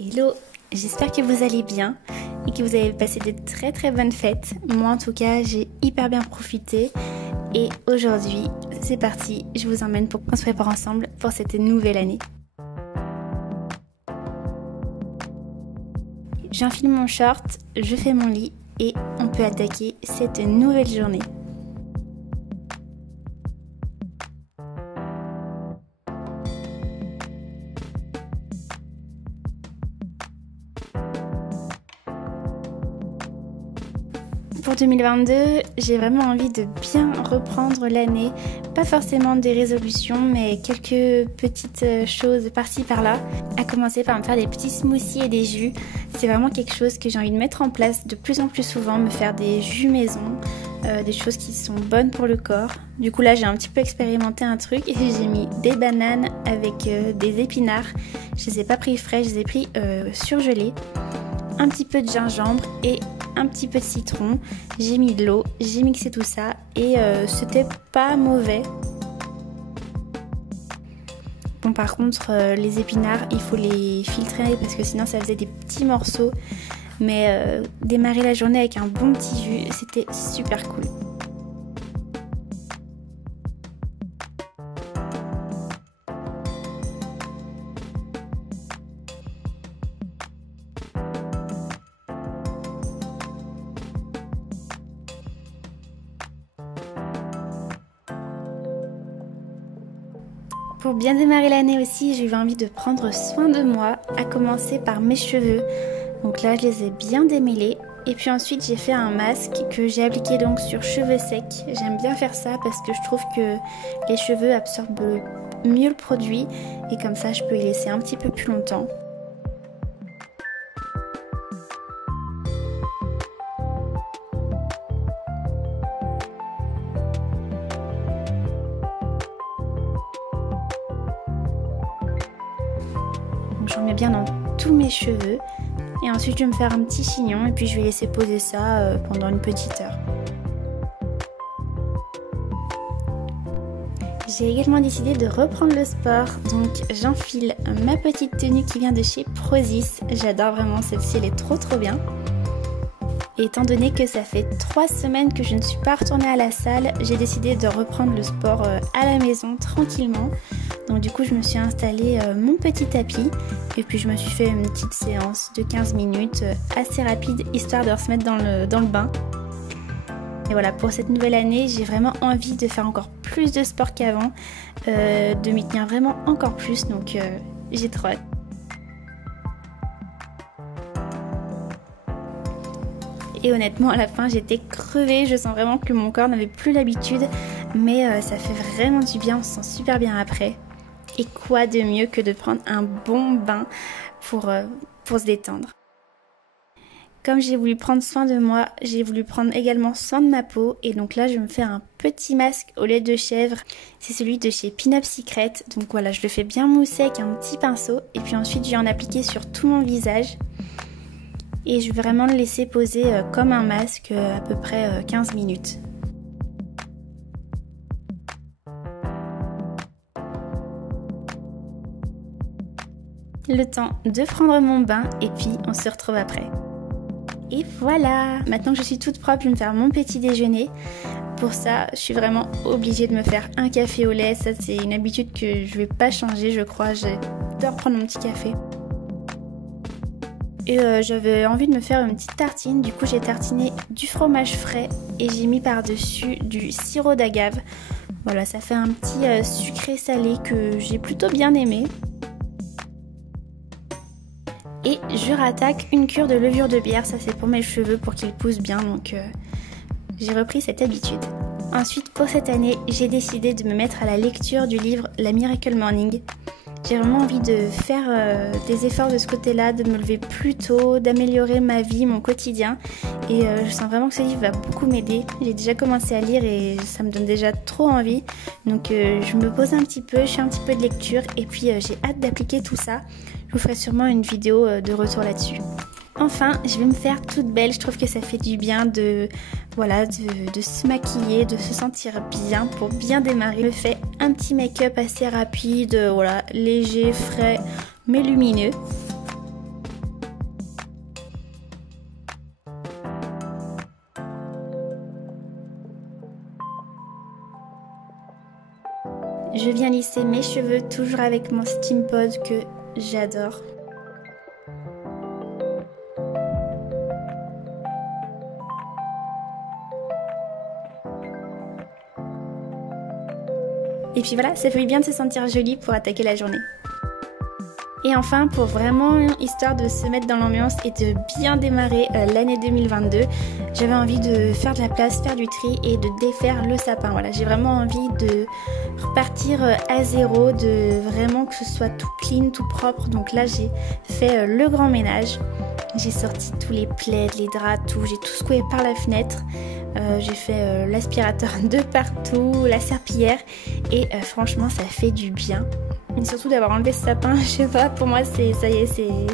Hello, j'espère que vous allez bien et que vous avez passé de très très bonnes fêtes. Moi en tout cas, j'ai hyper bien profité et aujourd'hui, c'est parti, je vous emmène pour qu'on se prépare ensemble pour cette nouvelle année. J'enfile mon short, je fais mon lit et on peut attaquer cette nouvelle journée. Pour 2022, j'ai vraiment envie de bien reprendre l'année. Pas forcément des résolutions, mais quelques petites choses par-ci par-là. À commencer par me faire des petits smoothies et des jus. C'est vraiment quelque chose que j'ai envie de mettre en place de plus en plus souvent. Me faire des jus maison, des choses qui sont bonnes pour le corps. Du coup là, j'ai un petit peu expérimenté un truc et j'ai mis des bananes avec des épinards. Je les ai pas pris frais, je les ai pris surgelés. Un petit peu de gingembre et un petit peu de citron, j'ai mis de l'eau, j'ai mixé tout ça et c'était pas mauvais. Bon par contre les épinards il faut les filtrer parce que sinon ça faisait des petits morceaux, mais démarrer la journée avec un bon petit jus c'était super cool. Pour bien démarrer l'année aussi, j'ai eu envie de prendre soin de moi, à commencer par mes cheveux. Donc là, je les ai bien démêlés. Et puis ensuite, j'ai fait un masque que j'ai appliqué donc sur cheveux secs. J'aime bien faire ça parce que je trouve que les cheveux absorbent mieux le produit. Et comme ça, je peux y laisser un petit peu plus longtemps. J'en mets bien dans tous mes cheveux et ensuite je vais me faire un petit chignon et puis je vais laisser poser ça pendant une petite heure. J'ai également décidé de reprendre le sport, donc j'enfile ma petite tenue qui vient de chez Prozis. J'adore vraiment, celle-ci elle est trop bien. Et étant donné que ça fait 3 semaines que je ne suis pas retournée à la salle, j'ai décidé de reprendre le sport à la maison tranquillement. Donc du coup je me suis installé mon petit tapis et puis je me suis fait une petite séance de 15 minutes assez rapide histoire de se mettre dans le bain. Et voilà, pour cette nouvelle année j'ai vraiment envie de faire encore plus de sport qu'avant, de m'y tenir vraiment encore plus, donc j'ai trop hâte. Et honnêtement à la fin j'étais crevée, je sens vraiment que mon corps n'avait plus l'habitude, mais ça fait vraiment du bien, on se sent super bien après. Et quoi de mieux que de prendre un bon bain pour se détendre. Comme j'ai voulu prendre soin de moi, j'ai voulu prendre également soin de ma peau. Et donc là, je vais me faire un petit masque au lait de chèvre. C'est celui de chez Pin Up Secret. Donc voilà, je le fais bien mousser avec un petit pinceau. Et puis ensuite, je vais en appliquer sur tout mon visage. Et je vais vraiment le laisser poser comme un masque à peu près 15 minutes. Le temps de prendre mon bain et puis on se retrouve après. Et voilà, maintenant que je suis toute propre, je vais me faire mon petit déjeuner. Pour ça, je suis vraiment obligée de me faire un café au lait. Ça, c'est une habitude que je vais pas changer, je crois. J'adore prendre mon petit café. Et j'avais envie de me faire une petite tartine. Du coup, j'ai tartiné du fromage frais et j'ai mis par-dessus du sirop d'agave. Voilà, ça fait un petit sucré salé que j'ai plutôt bien aimé. Et je rattaque une cure de levure de bière, ça c'est pour mes cheveux pour qu'ils poussent bien, donc j'ai repris cette habitude. Ensuite pour cette année, j'ai décidé de me mettre à la lecture du livre La Miracle Morning. J'ai vraiment envie de faire des efforts de ce côté-là, de me lever plus tôt, d'améliorer ma vie, mon quotidien. Et je sens vraiment que ce livre va beaucoup m'aider. J'ai déjà commencé à lire et ça me donne déjà trop envie. Donc je me pose un petit peu, je fais un petit peu de lecture et puis j'ai hâte d'appliquer tout ça. Je vous ferai sûrement une vidéo de retour là-dessus. Enfin, je vais me faire toute belle. Je trouve que ça fait du bien de se maquiller, de se sentir bien pour bien démarrer. Je me fais un petit make-up assez rapide, léger, frais, mais lumineux. je viens lisser mes cheveux, toujours avec mon Steampod que j'adore. Et puis voilà, ça fait bien de se sentir jolie pour attaquer la journée. Et enfin, pour vraiment histoire de se mettre dans l'ambiance et de bien démarrer l'année 2022, j'avais envie de faire de la place, faire du tri et de défaire le sapin. Voilà, j'ai vraiment envie de repartir à zéro, de vraiment que ce soit tout clean, tout propre. Donc là, j'ai fait le grand ménage. J'ai sorti tous les plaids, les draps, tout. J'ai tout secoué par la fenêtre. J'ai fait l'aspirateur de partout, la serpillière. Et franchement, ça fait du bien. Et surtout d'avoir enlevé ce sapin, je sais pas, pour moi ça y est,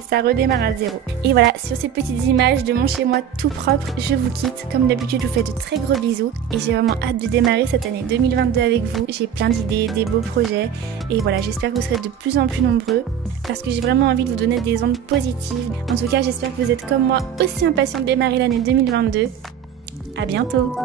ça redémarre à zéro. Et voilà, sur ces petites images de mon chez moi tout propre, je vous quitte. Comme d'habitude, je vous fais de très gros bisous et j'ai vraiment hâte de démarrer cette année 2022 avec vous. J'ai plein d'idées, des beaux projets et voilà, j'espère que vous serez de plus en plus nombreux parce que j'ai vraiment envie de vous donner des ondes positives. En tout cas, j'espère que vous êtes comme moi aussi impatients de démarrer l'année 2022. À bientôt.